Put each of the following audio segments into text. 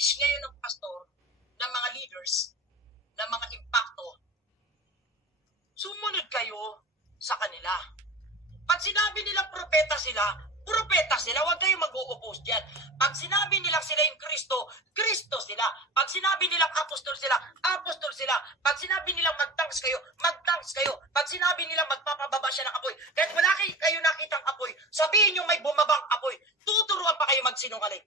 establish ngayon ng pastor, ng mga leaders, ng mga impacto, sumunod kayo sa kanila. Pag sinabi nilang propeta sila, huwag kayong mag-o-oppose dyan. Pag sinabi nilang sila yung Kristo, Kristo sila. Pag sinabi nilang apostol sila, apostol sila. Pag sinabi nilang mag-thanks kayo, mag-thanks kayo. Pag sinabi nilang magpapababa siya ng apoy, kahit wala kayo nakitang apoy, sabihin yung may bumabang apoy, tuturuan pa kayo magsinungaling.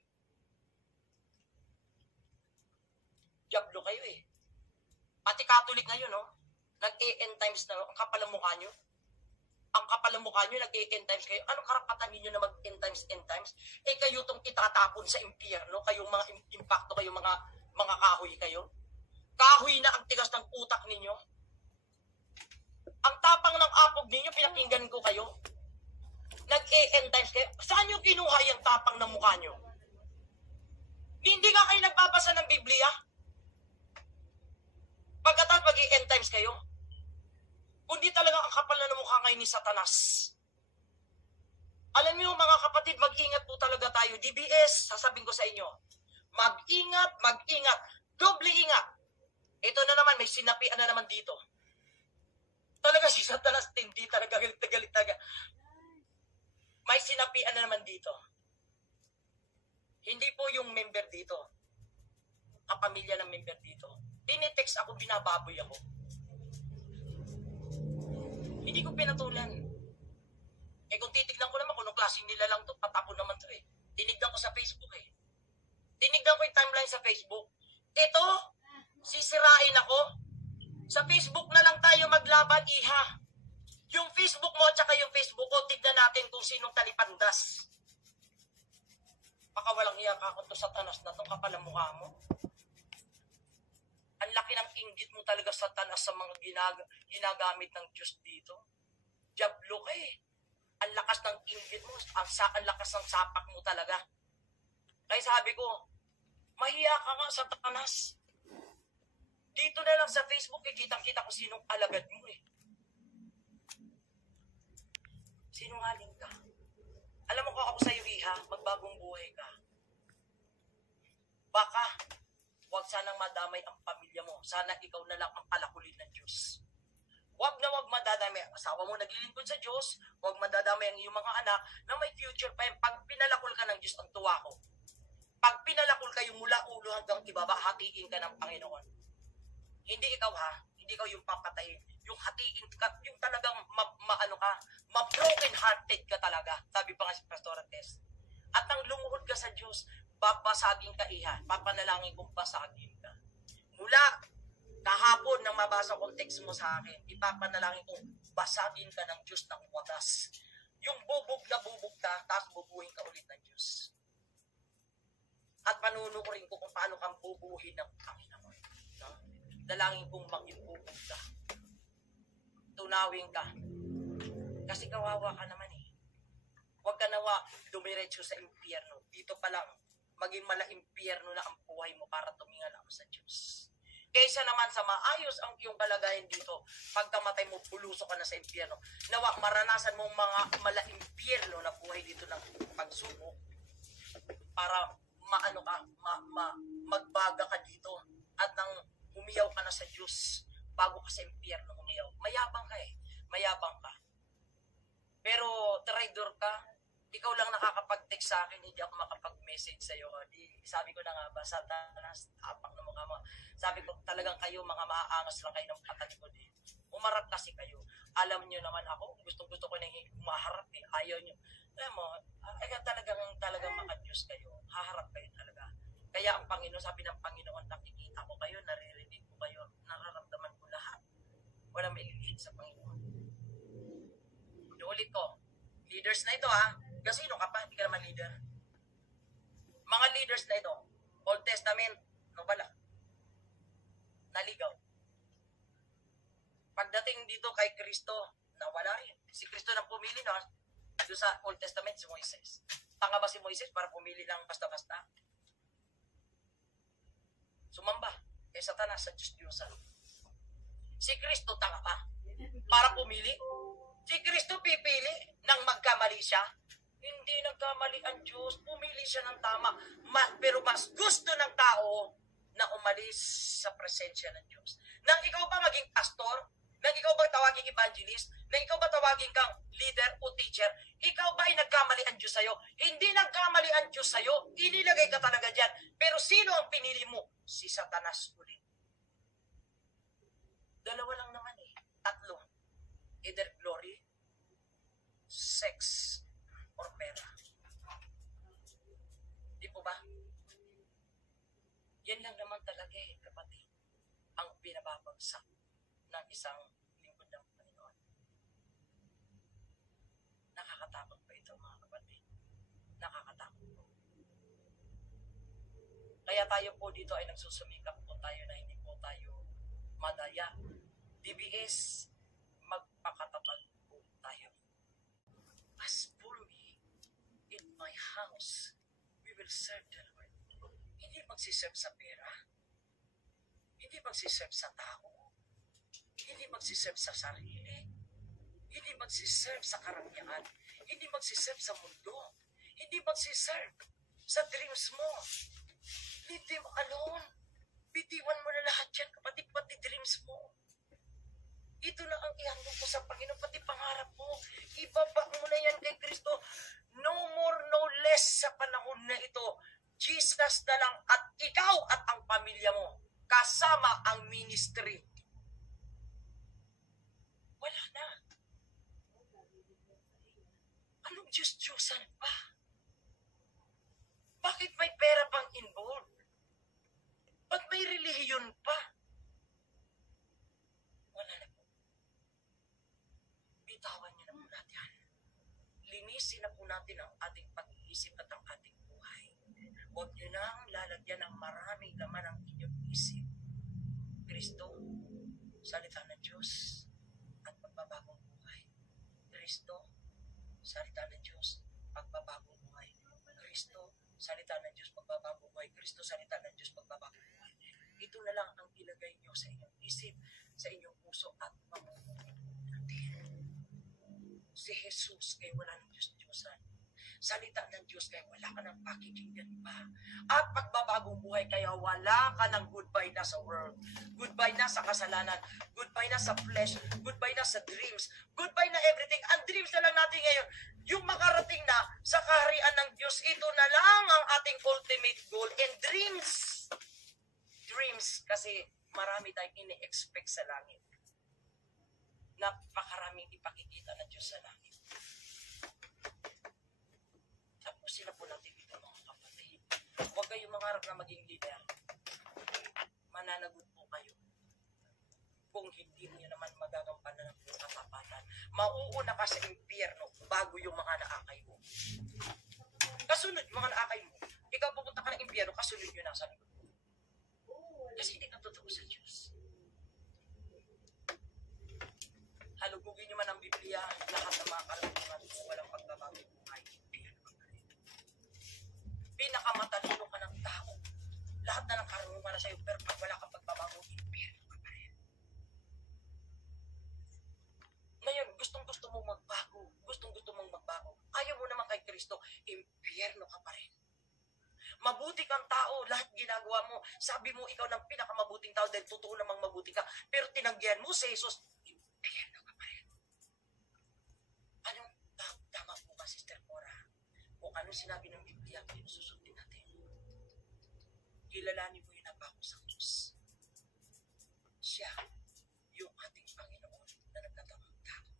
Diablo kayo eh. Pati Catholic ngayon, no? Nag-end times na, ang kapal ang mukha nyo. Ang kapal ang mukha nyo, nag-end times kayo. Anong karapatan ninyo na mag-end times? Eh kayo tong itatapon sa impyerno, kayong mga impacto, kayong mga kahoy kayo. Kahoy na ang tigas ng utak ninyo. Ang tapang ng apog ninyo, pinakinggan ko kayo. Nag-end times kayo. Saan nyo kinuha yung tapang ng mukha nyo? Hindi nga kayo nagbabasa ng Biblia. Pagkatapos mag-end times kayo, kundi talaga ang kapal na mukha ngayon ni Satanas. Alam niyo mga kapatid, mag-ingat po talaga tayo. DBS, sasabihin ko sa inyo, mag-ingat, doble ingat. Ito na naman, may sinapian na naman dito. Talaga si Satanas, hindi talaga, galit talaga. May sinapian na naman dito. Hindi po yung member dito, kapamilya ng member dito. Tinitext ako, binababoy ako. Hindi ko pinatulan. Eh kung titignan ko naman, kung anong klaseng nila lang to, patapon naman to eh. Tinignan ko sa Facebook eh. Tinignan ko yung timeline sa Facebook. Ito, sisirain ako. Sa Facebook na lang tayo maglaban, iha. Yung Facebook mo at saka yung Facebook ko, tignan natin kung sinong talipandas. Baka walang hiya ka kung to Satanas na to, kapal ang mukha mo. Ang laki ng inggit mo talaga, Satanas, sa mga ginagamit ng Diyos dito. Diablo ka eh. Ang lakas ng inggit mo, ang lakas ng sapak mo talaga. Kaya sabi ko, mahiya ka nga, Satanas. Dito na lang sa Facebook, kitang-kita ko sinong alagad mo eh. Sinungaling ka. Alam mo ko ako sa'yo, iha, magbagong buhay ka. Baka, huwag sanang madamay ang pamilya mo. Sana ikaw na lang ang palakulin ng Diyos. Huwag na huwag madadamay ang asawa mo naglilingkod sa Diyos. Huwag madadamay ang iyong mga anak na may future pa yan. Pag pinalakul ka ng Diyos, ang tuwa ko. Pag pinalakul kayo mula ulo hanggang ibaba, hatiin ka ng Panginoon. Hindi ikaw ha. Hindi ikaw yung papatayin. Yung hatiin ka, yung talagang ma-broken hearted ka talaga. Sabi pa nga si Pastor Tess. At ang lumuhod ka sa Diyos, babasagin ka iha. Papanalangin kong basagin ka. Mula kahapon nang mabasa kong text mo sa akin, ipapanalangin kong basagin ka ng Diyos ng wagas. Yung bubog ka, tapos bubuhin ka ulit ng Diyos. At panunukurin ko kung paano kang bubuhin ng Panginoon. No? Dalangin kong maging bubog ka. Tunawin ka. Kasi kawawa ka naman eh. Huwag ka nawa dumiretso sa impyerno. Dito pa lang, maging mala-impyerno na ang buhay mo para tumingal ako sa Diyos. Kaysa naman sa maayos ang iyong kalagayan dito, pagkamatay mo, pulusok ka na sa impyerno. Nawa, maranasan mong mga mala-impyerno na buhay dito ng pagsubok para magbaga ka dito at nang humiyaw ka na sa Diyos bago ka sa impyerno humiyaw. Mayabang ka eh. Mayabang ka. Pero traidor ka, ikaw lang nakakapag-text sa akin, hindi ako makapag-message sa'yo. Sabi ko na nga ba, Satanas, tapak na mukha mo. Sabi ko, talagang kayo, mga maaangas lang kayo ng patalikod eh. Umarap kasi kayo. Alam nyo naman ako, gustong-gusto ko na umaharap eh. Ayaw nyo. Alam mo, talagang maka-Diyos kayo. Haharap kayo talaga. Kaya ang Panginoon, sabi ng Panginoon, nakikita ko kayo, naririnig ko kayo, nararamdaman ko lahat. Walang maililihit sa Panginoon. Ulit ko, leaders na ito ha. Kasi sino ka pa? Hindi ka naman leader. Mga leaders na ito, Old Testament, nobala. Naligaw. Pagdating dito kay Kristo, nawala rin. Si Kristo nang pumili no? Doon sa Old Testament, si Moises. Tanga ba si Moises para pumili lang basta-basta? Sumamba. Kay Satanas sa Diyos-Diyosan. Si Kristo tanga pa. Para pumili. Si Kristo pipili nang magkamali siya. Hindi nagkamali ang Diyos. Pumili siya ng tama. Pero mas gusto ng tao umalis sa presensya ng Diyos. Nang ikaw ba maging pastor, nang ikaw ba tawaging evangelist, nang ikaw ba tawagin kang leader o teacher, ikaw ba ay nagkamali ang Diyos sa'yo? Hindi nagkamali ang Diyos sa'yo, inilagay ka talaga dyan. Pero sino ang pinili mo? Si Satanas ulit. Dalawa lang naman eh. Tatlo. Either glory, sex, or pera. Di po ba? Yan lang naman talaga eh, kapatid. Ang pinababagsak ng isang lingkod ng Panginoon. Nakakatakot pa ito mga kapatid. Nakakatakot po. Kaya tayo po dito ay nagsusumikap po tayo na hindi po tayo madaya. DBS, magpakatatag po tayo. As for me, in my house, we will serve the Lord. Hindi magsiserve sa pera. Hindi magsiserve sa tao. Hindi magsiserve sa sarili. Hindi magsiserve sa karangyaan. Hindi magsiserve sa mundo. Hindi magsiserve sa dreams mo. Leave them alone. Bitiwan mo na lahat yan, kapatid, pati dreams mo. Ito na ang ihandog mo sa Panginoon, pati pangarap mo. Ibaba mo na yan kay Kristo. No more, no less sa panahon na ito. Jesus na lang at ikaw at ang pamilya mo. Kasama ang ministry. Wala na. Anong Diyos-Diyosan pa? Bakit may pera pang involved? Ba't may relihiyon pa? Wala na po. Bitawan niyo na po natin. Linisin na po natin ang ating pag-iisip at ang ating buhay. Huwag niyo nang lalagyan ng maraming laman ang inyong isip. Kristo, salita ng Diyos at pagbabagong buhay. Kristo, salita ng Diyos, pagbabagong buhay. Kristo, salita ng Diyos, pagbabagong buhay. Kristo, salita ng Diyos, pagbabagong buhay. Ito na lang ang ilagay niyo sa inyong isip, sa inyong puso at pamumuhay natin. Si Jesus kay wala ng Diyos-Diyosan. Salita ng Diyos kaya wala ka ng pakikinggan pa. At pagbabagong buhay kaya wala ka ng goodbye na sa world. Goodbye na sa kasalanan. Goodbye na sa flesh. Goodbye na sa dreams. Goodbye na everything. Ang dreams na lang natin ngayon, yung makarating na sa kaharian ng Diyos, ito na lang ang ating ultimate goal. And dreams. Dreams kasi marami tayong ini-expect sa langit. Napakaraming ipakikita ng Diyos sa langit. Tapos sila po natin dito mga kapatid. Huwag kayong mangarap na maging leader. Mananagot po kayo. Kung hindi niyo naman magagampanan ng katapatan, mauuna ka sa impyerno bago yung mga naakay mo. Kasunod mga naakay mo. Ikaw pupunta ka ng impyerno, kasunod nyo nasa likod mo. Kasi hindi ka totoo sa Diyos. Halugugin nyo man ang Biblia, lahat ng mga karunungan kung walang pagbabago buhay. Pinakamatalino ka ng tao. Lahat na ng karunungan na sa'yo, pero pag wala kang pagbabago, impyerno ka pa rin. Ngayon, gustong-gusto mong magbago. Gustong-gusto mong magbago. Ayaw mo naman kay Kristo, impyerno ka pa rin. Mabuti kang tao, lahat ginagawa mo. Sabi mo, ikaw ng pinakamabuting tao dahil totoo namang mabuti ka. Pero tinanggihan mo si Jesus, impyerno ka pa rin. Anong tama po ba, Sister Cora? Kung anong sinabi ng Biblia, yun susundin natin. Kilalanin mo yung napako sa Diyos. Siya, yung ating Panginoon na nagtatamang takot.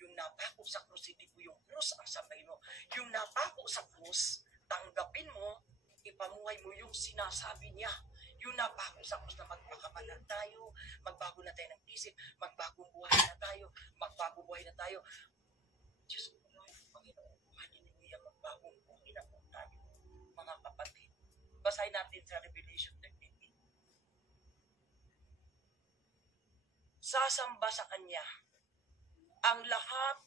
Yung napako sa krus, hindi po yung krus ang sabay mo. Yung napako sa krus, tanggapin mo, ipamuhay mo yung sinasabi niya. Yung napako sa krus na magpakabal na tayo, magbago na tayo ng isip, magbagong buhay na tayo, magbagong buhay na tayo. Diyos ko, Panginoon, hallelujah, magbagong buhay na po tayo. Mga kapatid, basahin natin sa Revelation 13. Sasamba sa Kanya ang lahat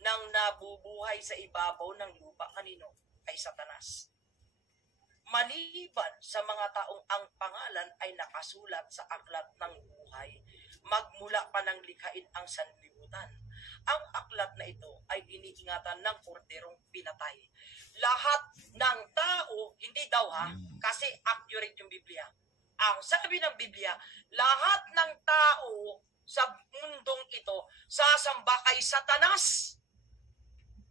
ng nabubuhay sa ibabaw ng lupa. Kanino? Ay Satanas. Maliban sa mga taong ang pangalan ay nakasulat sa aklat ng buhay, magmula pa ng likhain ang sanlibutan. Ang aklat na ito ay iniingatan ng korderong pinatay. lahat ng tao, hindi daw ha, kasi accurate yung Biblia. Ang sabi ng Biblia, lahat ng tao sa mundong ito sasamba kay Satanas.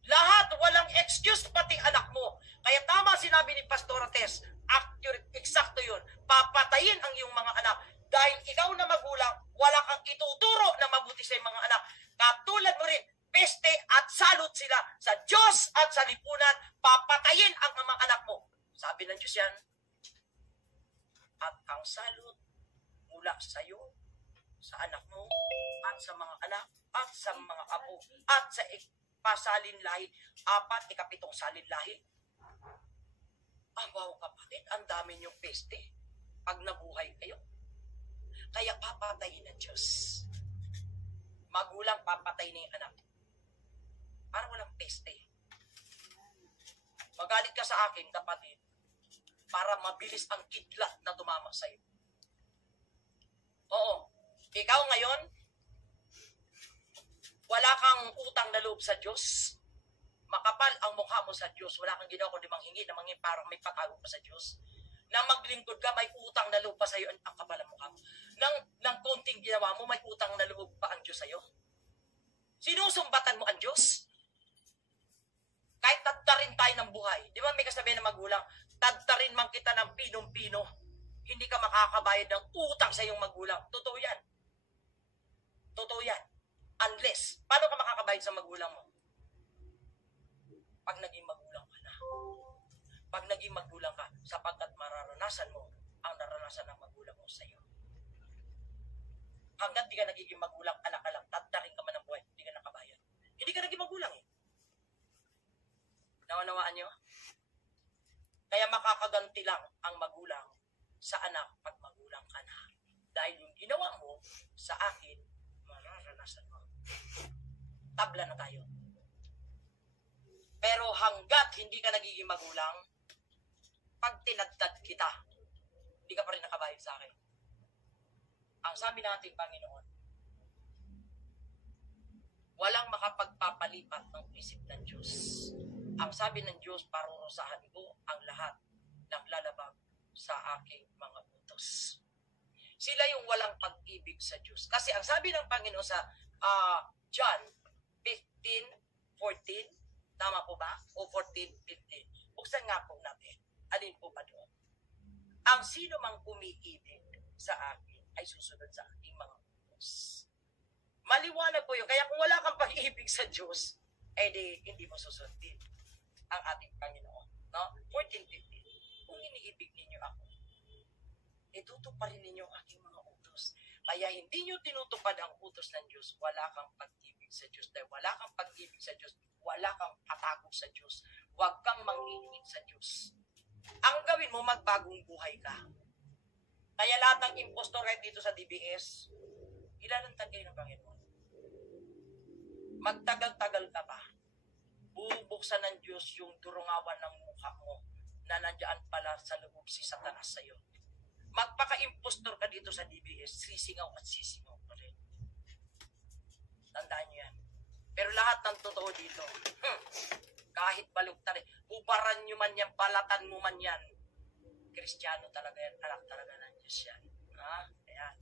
Lahat, walang excuse, pati anak mo. Kaya tama sinabi ni Pastor Tess, accurate, eksakto yun. Papatayin ang iyong mga anak. Dahil ikaw na magulang, wala kang ituturo na mabuti sa iyong mga anak. Katulad mo rin, peste at salot sila sa Diyos at sa lipunan, papatayin ang mga anak mo. Sabi ng Diyos yan. At ang salot mula sa iyo, sa anak mo, at sa mga anak, at sa mga apo, at sa pasalin lahi, 4, 7 salin lahi. Wow, kapatid, ang dami niyong peste pag nabuhay kayo. Kaya papatayin ng Diyos. Magulang, papatay na yung anak. Para walang peste. Magalit ka sa akin, kapatid, para mabilis ang kidlat na tumama sa'yo. Oo, ikaw ngayon, wala kang utang na loob sa Diyos. Makapal ang mukha mo sa Diyos. Wala kang ginawa kundi manghingi na manghingi parang may patago pa sa Diyos. Nang maglingkod ka, may utang na loob pa sa iyo ang kapal ang mukha mo. Nang konting ginawa mo, may utang na loob pa ang Diyos sa iyo. Sinusumbatan mo ang Diyos. Kahit tadtarin tayo ng buhay. Di ba may kasabihan ng magulang, tadtarin man kita ng pinong-pino, hindi ka makakabayad ng utang sa iyong magulang. Totoo yan. Totoo yan. Unless, paano ka makakabayad sa magulang mo? Pag naging magulang ka na. Pag naging magulang ka, sapagkat mararanasan mo ang naranasan ng magulang mo sa iyo. Hanggat di ka nagiging magulang, anak ka lang, tatarin ka man ng buhay, hindi ka nakabayad. Hindi ka naging magulang eh. Nawanawaan nyo? Kaya makakaganti lang ang magulang sa anak pag magulang ka na. Dahil yung ginawa mo sa akin, mararanasan mo. Tabla na tayo. Pero hanggat hindi ka nagiging magulang, pag tinagtad kita, hindi ka pa rin nakabayad sa akin. Ang sabi natin, Panginoon, walang makapagpapalipat ng isip ng Diyos. Ang sabi ng Diyos, parurusahan ko ang lahat ng lalabag sa aking mga utos. Sila yung walang pag-ibig sa Diyos. Kasi ang sabi ng Panginoon sa John 15:14, tama po ba? O 14:15. Buksan nga po natin. Alin po ba doon? Ang sino mang umiibig sa akin ay susunod sa aking mga utos. Maliwanag po yun. Kaya kung wala kang pag-ibig sa Diyos, di hindi mo susundin ang ating Panginoon. No? 14:15. Kung iniibig ninyo ako, tutuparin ninyo ang aking mga utos. Kaya hindi nyo tinutupad ang utos ng Diyos, wala kang pag-ibig sa Diyos. Dahil wala kang pag-ibig sa Diyos, wala kang katago sa Diyos. Huwag kang mangingin sa Diyos. Ang gawin mo, magbagong buhay ka. Kaya lahat ng impostor dito sa DBS, ilalantad kayo ng Panginoon. Magtagal-tagal ka pa. Bubuksan ng Diyos yung durungawan ng mukha mo na nandiyan pala sa loob si Satanas sa iyo. Magpaka-impostor ka dito sa DBS, sisingaw at sisingaw pa rin. Tandaan nyo yan. Pero lahat ng totoo dito, kahit baluktarin, hubaran nyo man yan, balatan mo man yan, Kristiyano talaga yan, anak talaga ng Diyos yan. Ayan.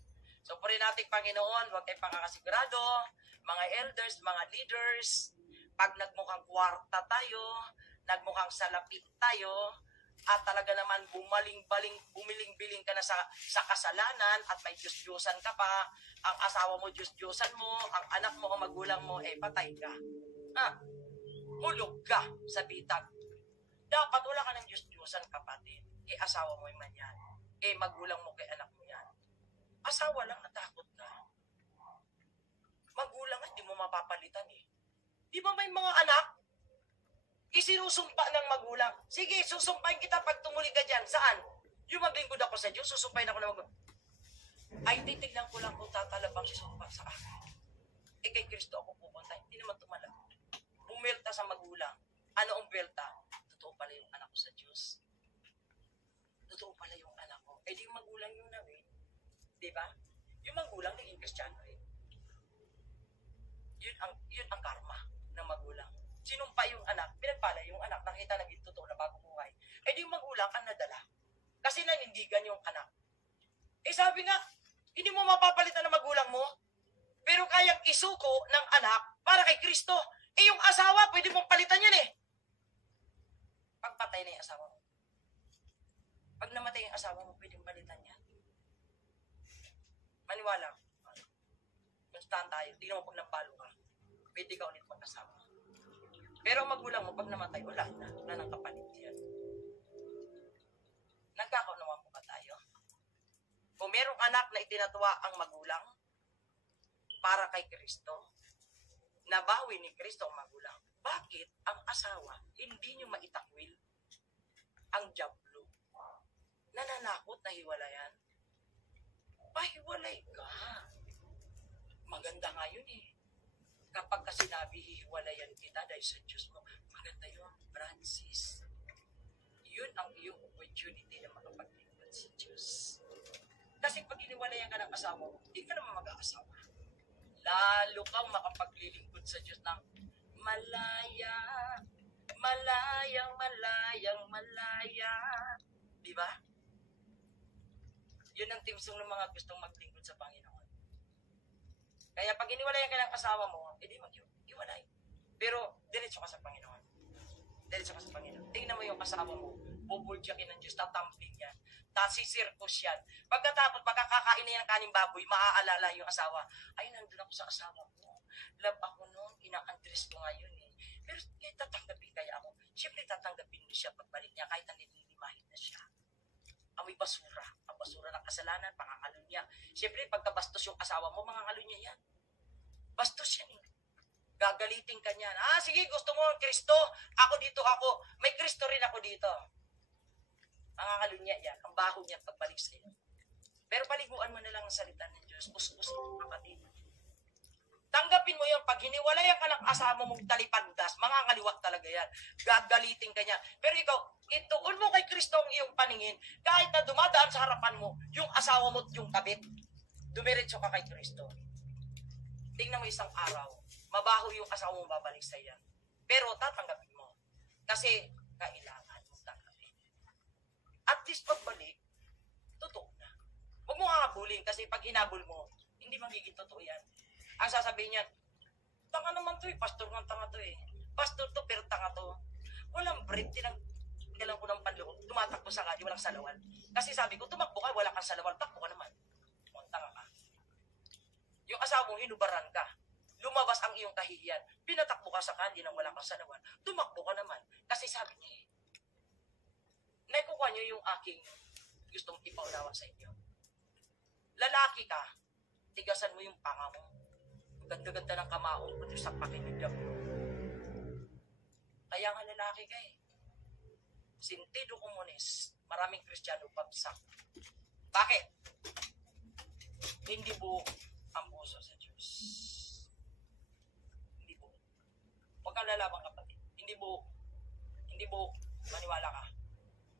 So, puri natin, Panginoon, huwag kayong pakakasigurado, mga elders, mga leaders, pag nagmukhang kwarta tayo, nagmukhang salapit tayo, at talaga naman bumiling-biling ka na sa kasalanan at may Diyos-Diyosan ka pa, ang asawa mo Diyos-Diyosan mo, ang anak mo o magulang mo, patay ka. Hulog ka sa bitag. Dapat wala ka ng Diyos-Diyosan, kapatid. Asawa mo man yan. Magulang mo kay anak mo yan. Asawa lang, natakot ka. Magulang, hindi mo mapapalitan eh. Di ba may mga anak? Isinusumpa ng magulang. Sige, susumpahin kita pag tumuli ka dyan. Saan? Yung maglingkod ako sa Diyos, susumpahin ako ng magulang. Ay, titignan ko lang kung tatalabang si sumpa sa akin. Kay Kristo ako pupunta. Hindi naman tumalab. Bumelta sa magulang. Ano ang belta? Totoo pala yung anak ko sa Diyos. Totoo pala yung anak ko. Di yung magulang yung nawin. Di ba? Yung magulang naging Kristiyano rin. Yun ang karma ng magulang. sinumpa yung anak, pinagpala yung anak, nakita naging totoo na bagong buhay. Eh di yung magulang ang nadala. Kasi nanindigan yung anak. Eh sabi nga, hindi mo mapapalitan ng magulang mo, pero kayang isuko ng anak para kay Kristo. Eh yung asawa, pwede mong palitan yan eh. Pagpatay na yung asawa mo. Pag namatay yung asawa mo, pwedeng palitan yan. Maniwala. Konstahan tayo. Tingnan mo pag napalo ka. Pwede ka ulit mag-asawa. Pero ang magulang mo, pag namatay, wala na. Wala nang kapalit yan. Nagkakaunawan mo ba tayo? Kung merong anak na itinatuwa ang magulang para kay Kristo, nabawi ni Kristo ang magulang, bakit ang asawa hindi nyo maitakwil ang diablo? Nananakot na hiwalayan? Pahiwalay ka. Maganda nga yun eh. Kapag ka sinabi hiwalayan kita dahil sa Diyos mo, maganda yun, Francis. Yun ang iyong opportunity na makapaglingkod sa Diyos. Kasi pag hiniwalayan ka ng asawa mo, hindi ka naman mag-aasawa. Lalo kang makapaglilingkod sa Diyos ng malaya, malayang, malayang, malaya. Di ba? Yun ang timsong ng mga gustong maglingkod sa Panginoon. Kaya pag iniwalayan ka ng asawa mo, edi mag-iwalay. Pero diretso ka sa Panginoon. Diretso ka sa Panginoon. Tingnan mo yung asawa mo, bubuljakin ng Diyos, tatamping yan. Sisirkus yan. Pagkatapos, pagkakakain na yan ng kaning baboy, maaalala yung asawa. Ay, nandun ako sa asawa ko. Love ako noon, ina-address ko ngayon eh. Pero tatanggapin kaya ako. Siyempre tatanggapin mo siya pagbalik niya kahit ang nililimahin na siya. Amoy basura. Ang basura ng kasalanan, pangangalo niya. Siyempre, pagkabastos yung asawa mo, mangangalo niya yan. Bastos yan eh. Gagalitin ka niyan. Ah, sige, gusto mo ang Kristo? Ako dito ako. May Kristo rin ako dito. Mangangalo niya yan. Ang baho niya pagbalik sa iyo. Pero paliguan mo na lang ang salita ng Diyos. Us-us mo, kapatid. Tanggapin mo yun. Pag hiniwalayan ka ng asawa mong talipagdas, mangangaliwat talaga yan. Gagalitin ka niya. Pero ikaw, ituon mo kay Kristo ang iyong paningin, kahit na dumadaan sa harapan mo, yung asawa mo at yung kabit, dumiretso ka kay Kristo. Tingnan mo isang araw, mabaho yung asawa mo babalik sa iyan. Pero tatanggapin mo. Kasi kailangan mo tanggapin. At least pagbalik, totoo na. Huwag mo kakabulin kasi pag hinabol mo, hindi magiging totoo yan. Ang sasabihin niyan, tanga naman to eh, pastor ng tanga to eh. Pastor to, pero tanga to. Walang break, tinanggalan ko ng panloob, tumatakbo sa kanya, walang salawan. Kasi sabi ko, tumakbo ka, wala kang salawan, takbo ka naman. O, tanga ka. Yung asawa mo, hinubaran ka. Lumabas ang iyong kahihiyan. Pinatakbo ka sa kanya nang wala kang salawan. Tumakbo ka naman. Kasi sabi niya eh, naikukuha niyo yung aking gustong ipaunawa sa inyo. Lalaki ka, tigasan mo yung panga mo. Ganda-ganda ng kamaong pati sa pakinig mo. Kaya nga lalaki ka eh. Sentido komunis. Maraming Kristiyano pabsak. Bakit? Hindi buo ang puso sa Diyos. Hindi buo. Huwag kang lalabang kapatid. Hindi buo. Hindi buo. Maniwala ka.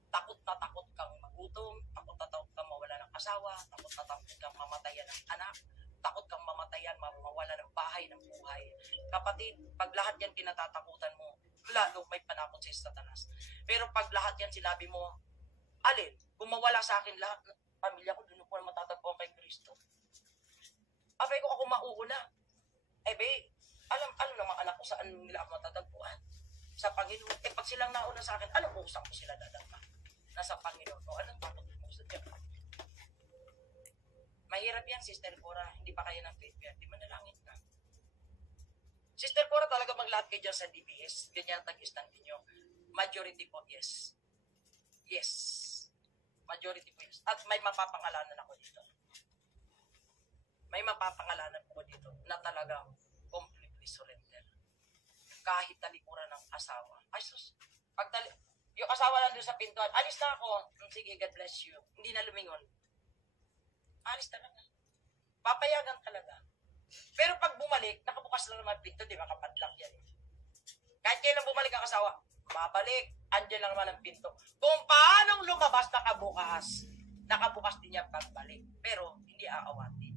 Takot na takot kang magutom. Takot na takot kang mawala ng asawa. Takot na takot kang mamatayan ng anak. Takot kang mamatayan, mawala ng bahay, ng buhay. Kapatid, pag lahat yan kinatatakutan mo, lalo may panakot sa Satanas. Pero pag lahat yan sinabi mo, alin, kung mawala sa akin lahat, pamilya ko, doon ko na matatagpuan kay Kristo. Abay ko ako mauuna. Eh be, alam ng mga anak ko saan nila ako matatagpuan. Sa Panginoon. Eh pag silang nauna sa akin, alam ko saan ko sila dadalhan. Nasa Panginoon. O anong takot mo sa Diyan? Mahirap yan, Sister Cora. Hindi pa kayo ng faith yan. Di manalangin ka. Sister Cora, talaga maglahat kayo dyan sa DBS. Ganyan tag-stand ninyo. Majority po, yes. Yes. Majority po, yes. At may mapapangalanan ako dito. May mapapangalanan po dito na talagang completely surrender. Kahit talikuran ng asawa. Ay, sus. Yung asawa lang doon sa pintuan, alis na ako. Sige, God bless you. Hindi na lumingon. Alis talaga. Papayagan talaga. Pero pag bumalik, nakabukas lang naman pinto, di ba kapadlock yan eh. Kahit kailan bumalik ang asawa, babalik, andyan lang naman ang pinto. Kung paanong lumabas, nakabukas din niya pagbalik. Pero hindi aawatin.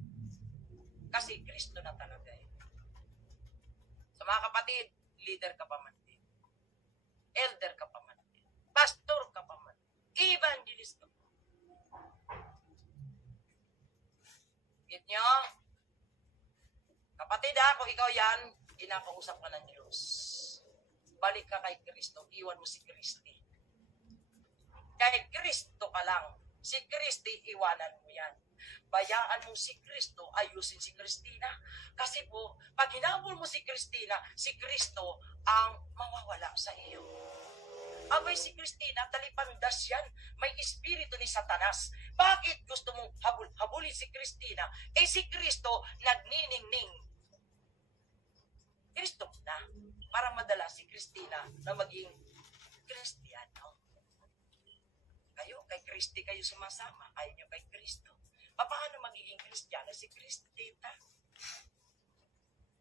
Kasi Kristo na talaga eh. Sa mga kapatid, leader ka pa man. elder ka pa man, pastor ka pa man, evangelist ka pa. Get nyo? Kapatid ha, kung ikaw yan, kinakausap ka ng Diyos. Balik ka kay Kristo, iwan mo si Kristi. Kay Kristo ka lang. Si Kristi, iwanan mo yan. Bayaan mo si Kristo, ayusin si Kristina. Kasi po, pag hinabol mo si Kristina, si Kristo ang mawawala sa iyo. Abay si Kristina, talipandas yan. May espiritu ni Satanas. Bakit gusto mong habulin si Kristina? Eh si Kristo, nagniningning. Kristo na. Para madala si Kristina na maging Kristiyano. Kayo, kay Kristi kayo sumasama. Ayaw nyo kay Kristo. Paano magiging Kristiyano si Kristita?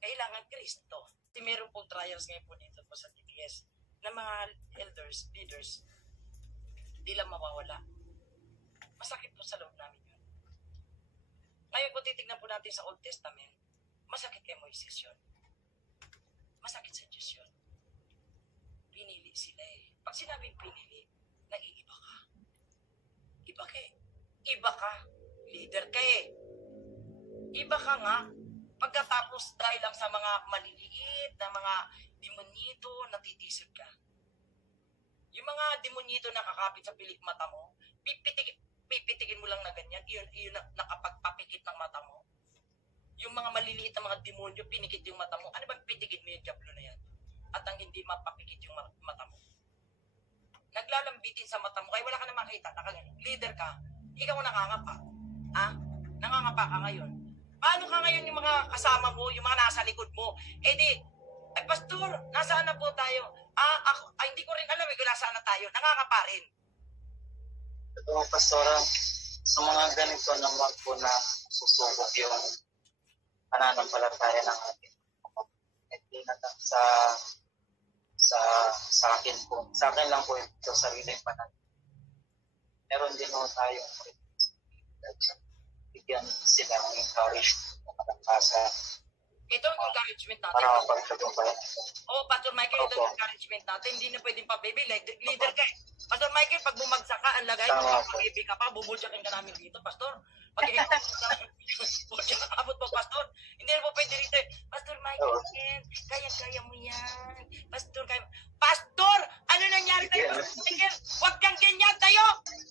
Kailangan Kristo. Kasi meron pong trials ngayon po dito po sa TPS na mga elders, leaders, hindi lang mawawala. Masakit po sa loob namin yun. Ngayon kung titignan po natin sa Old Testament, masakit kay Moises yun. Masakit sa Diyos yun. Pinili sila eh. Pag sinabing pinili, naiiba ka. Iba ka eh. Iba ka. Leader ka eh. Iba ka nga. Pagkatapos dahil lang sa mga maliliit na mga demonito, natitisod ka. Yung mga demonito na kakapit sa pilik mata mo, pipitikin mo lang na ganyan, yun nakapagpapikit ng mata mo. Yung mga maliliit na mga demonyo, pinikit yung mata mo. Ano bang pitikit mo yung diablo na yan? At ang hindi mapapikit yung mata mo. Naglalambitin sa mata mo, kaya wala ka na makita. Leader ka, ikaw nakangapa. Nangangapa ka ngayon. Paano ka ngayon yung mga kasama mo, yung mga nasa likod mo? Pastor, nasaan na po tayo? Hindi ko rin alam kung nasaan na tayo. Nangangapa rin. Ito, Pastora, sa mga ganito naman po na susubok yung pananampalataya ng ating hindi na sa akin po. Sa akin lang po ito, sarili yung pananampalataya. Meron din po tayong bigyan sila ng encouragement na malakasa. Ito ang encouragement natin. Para mapagtagumpayan. Pastor Michael, ito ang encouragement natin. Hindi na pwedeng pabibi. Leader ka eh. Pastor Michael, pag bumagsak ka, ang lagay mo, pabibi ka pa, bubudyakin ka namin dito, Pastor. Pag ikaw, abot mo, Pastor. Hindi na po pwede rito eh. Pastor Michael, kaya mo yan. Pastor, ano nangyari tayo, Pastor Michael? Huwag kang ganyan tayo.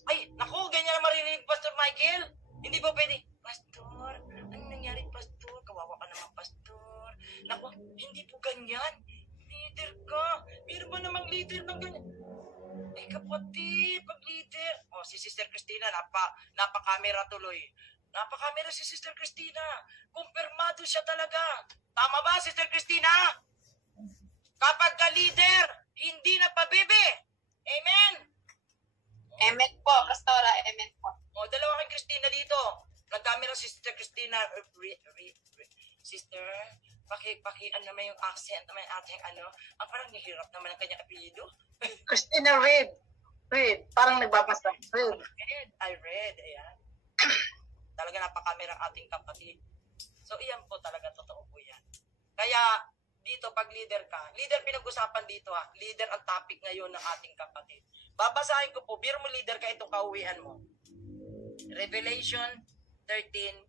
Ay, naku, ganyan na maririnig, Pastor Michael. Hindi po pwede. Pastor, ano nangyari, Pastor? Kawawa ka naman, Pastor. Naku, hindi po ganyan. Leader ka. Meron ba namang leader ng ganyan? Ay, kapatid, pag leader. Si Sister Christina, napa-camera tuloy. Napa-camera si Sister Christina. Kumpirmado siya talaga. Tama ba, Sister Christina? Kapag ka leader, hindi na pabibi. Amen? Amen po, Pastora. Amen po. Dalawa kang Christina dito. Nag-camera si Sister Christina. Sister, ano naman yung accent naman ating ang parang nahirap naman ang kanyang apelido. Christina Reed. Parang nagbabasa. Reed. I read. Ayan. Talaga napakamera ang ating kapatid. So, iyan po talaga, totoo po yan. Kaya, dito, pag leader ka, leader pinag-usapan dito ha, leader ang topic ngayon ng ating kapatid. Babasahin ko po, biro mo leader ka, ito kauwian mo. Revelation 13,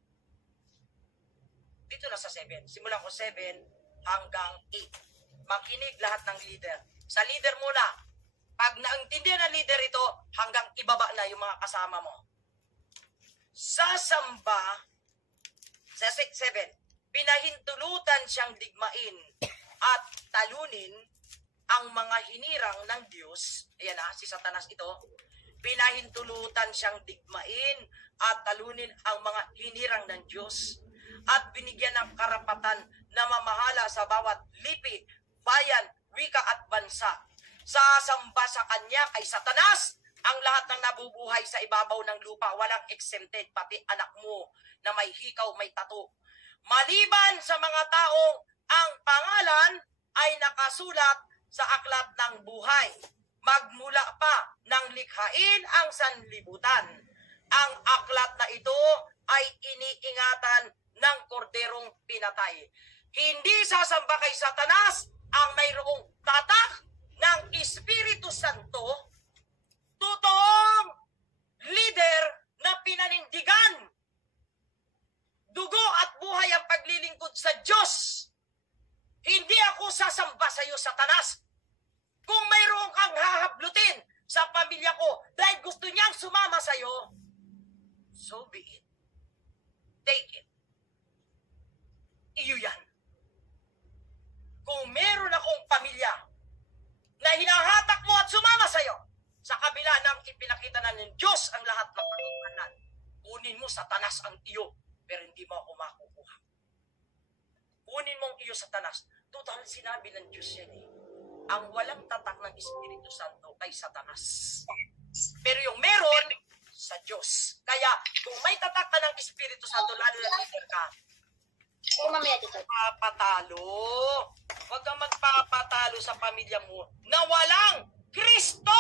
dito na sa 7. Simulan ko 7 hanggang 8. Makinig lahat ng leader. Sa leader muna, pag naintindihan ng leader ito, hanggang ibaba na yung mga kasama mo. Sasamba, sa 7, pinahintulutan siyang digmain at talunin ang mga hinirang ng Diyos. Ayan si Satanas ito. Pinahintulutan siyang digmain at talunin ang mga hinirang ng Diyos. At binigyan ng karapatan na mamahala sa bawat lipi, bayan, wika at bansa. Sasamba sa kanya kay Satanas ang lahat ng nabubuhay sa ibabaw ng lupa, walang exempted, pati anak mo na may hikaw, may tato. Maliban sa mga taong ang pangalan ay nakasulat sa aklat ng buhay. Magmula pa ng likhain ang sanlibutan. Ang aklat na ito ay iniingatan ng korderong pinatay. Hindi sasamba kay Satanas ang mayroong tatak ng Espiritu Santo, totoong leader na pinanindigan. Dugo at buhay ang paglilingkod sa Diyos. Hindi ako sasamba sa iyo, Satanas. Kung mayroon kang hahablutin sa pamilya ko dahil gusto niyang sumama sa iyo, so be it. Take it. Iyo yan. Kung meron akong pamilya na hinahatak mo at sumama sa iyo, sa kabila ng ipinakita na ng Diyos ang lahat ng pangalanan, kunin mo, Satanas, ang iyo, pero hindi mo ako makukuha. Kunin mo ang iyo, Satanas. Total, sinabi ng Diyos yan eh. Ang walang tatak ng Espiritu Santo kay Satanas. Pero yung meron, sa Diyos. Kaya, kung may tatak ka ng Espiritu Santo, lalo na leader ka, magpapatalo. Huwag kang magpapatalo sa pamilya mo na walang Kristo.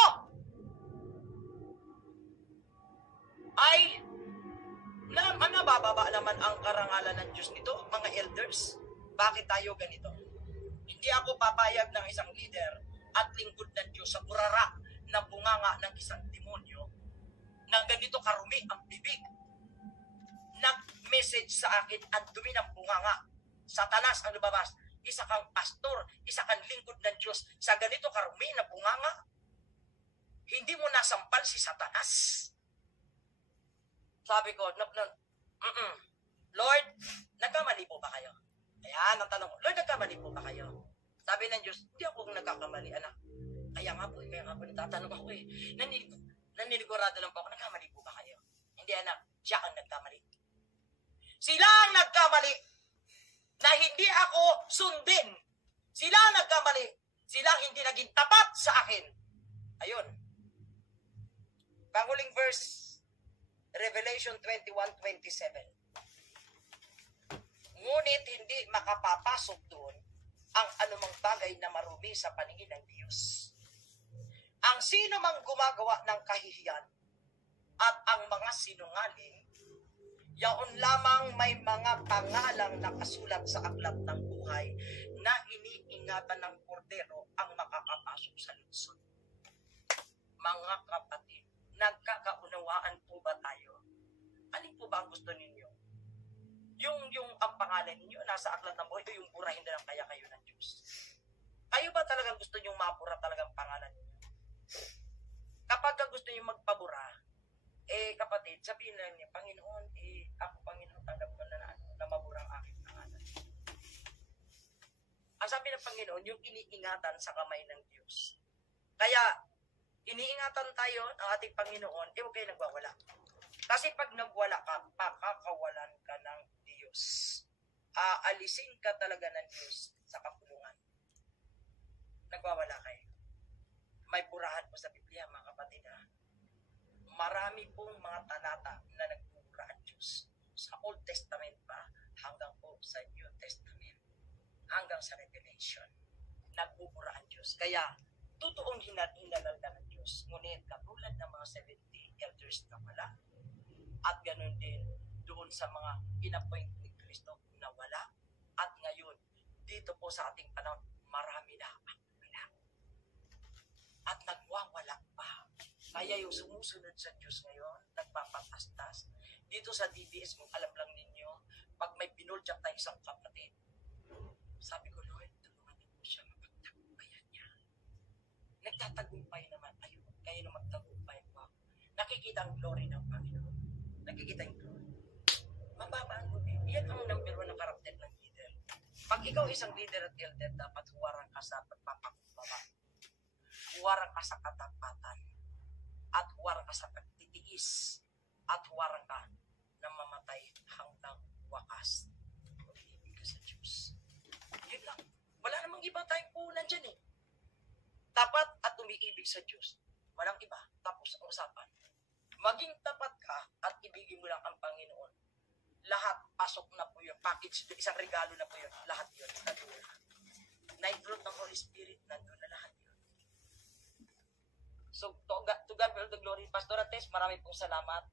Ay, nabababa naman ang karangalan ng Diyos nito, mga elders. Bakit tayo ganito? Hindi ako papayag ng isang leader at lingkod ng Diyos sa burara na bunganga ng isang demonyo na ganito karumi ang bibig. Nag-message sa akin ang dumi ng bunganga. Satanas ang lumabas. Isa kang pastor, isa kang lingkod ng Diyos sa ganito karumi na bunganga. Hindi mo nasampal si Satanas. Sabi ko, Lord, nagkamali po ba kayo? Ayan, ang tanong ko, Lord, nagkamali po ba kayo? Sabi ng Diyos, hindi ako nagkakamali, anak. Kaya nga po, natatanong ako eh. Naninigurado lang po ako, nagkamali po ba kayo? Hindi, anak, siya ang nagkamali. Sila ang nagkamali na hindi ako sundin. Sila ang nagkamali. Sila ang hindi naging tapat sa akin. Ayun. Panguling verse, Revelation 21:27. Ngunit hindi makapapasok doon ang anumang bagay na marumi sa paningin ng Diyos. Ang sino mang gumagawa ng kahihiyan at ang mga sinungaling, yaon lamang may mga pangalang nakasulat sa aklat ng buhay na iniingatan ng kordero ang makakapasok sa lungsod. Mga kapatid, nagkakaunawaan po ba tayo? Alin po ba ang gusto ninyo? Yung ang pangalan ninyo nasa aklat ng buhay, yung burahin na lang kaya kayo ng Diyos. Kayo ba talagang gusto nyo mapura talagang pangalan ninyo? Kapag gusto nyo magpabura, kapatid, sabihin lang niya, Panginoon, ako Panginoon, tanggap ko na mabura ang aking pangalan. Ang sabi ng Panginoon, yung iniingatan sa kamay ng Diyos. Kaya, iniingatan tayo ng ating Panginoon, huwag kayo nagwawala. Kasi pag nagwala ka, pakakawalan ka ng Diyos. Aalisin ka talaga ng Diyos sa kapulungan. Nagwawala kayo. May burahan po sa Biblia, mga kapatid. Marami pong mga talata na nagbubura ang Diyos. Sa Old Testament pa, hanggang po sa New Testament, hanggang sa Revelation, nagbubura ang Diyos. Kaya, totoong hinalal na ng Diyos. Ngunit, katulad ng mga 70 elders na wala, at ganoon din doon sa mga inappoint ni Kristo na wala. At ngayon, dito po sa ating panahon, marami na ang wala. At nagwawala pa. Kaya yung sumusunod sa Diyos ngayon, nagpapatastas. Dito sa DBS, kung alam lang ninyo, pag may binuljak tayo isang kapatid, sabi ko, Lord, tulungan niyo po siya mapagtagumpayan niya. Nagtatagumpay naman. Ayun, kayo na magtagumpay po. Nakikita ang glory ng Panginoon. Nakikita yung glory. Mababa ang glory. Yan ang number 1 ng karakter ng leader. Pag ikaw isang leader at elder, dapat huwarang ka sa pagpapakumbaba. Huwarang ka sa katapatan. At huwarang ka sa pagtitiis. At huwarang ka na mamatay hanggang wakas. Pag-ibig ka sa Diyos. Yun lang. Wala namang iba tayong punan dyan eh. Tapat at umiibig sa Diyos. Walang iba. Tapos ang usapan. Maging tapat ka at ibigin mo lang ang Panginoon. Lahat pasok na po yun. Package, isang regalo na po yun. Lahat yun. Nandun na. Night fruit ng Holy Spirit, nandun na lahat yun. So, to God be all the glory. Pastor Ates, marami pong salamat.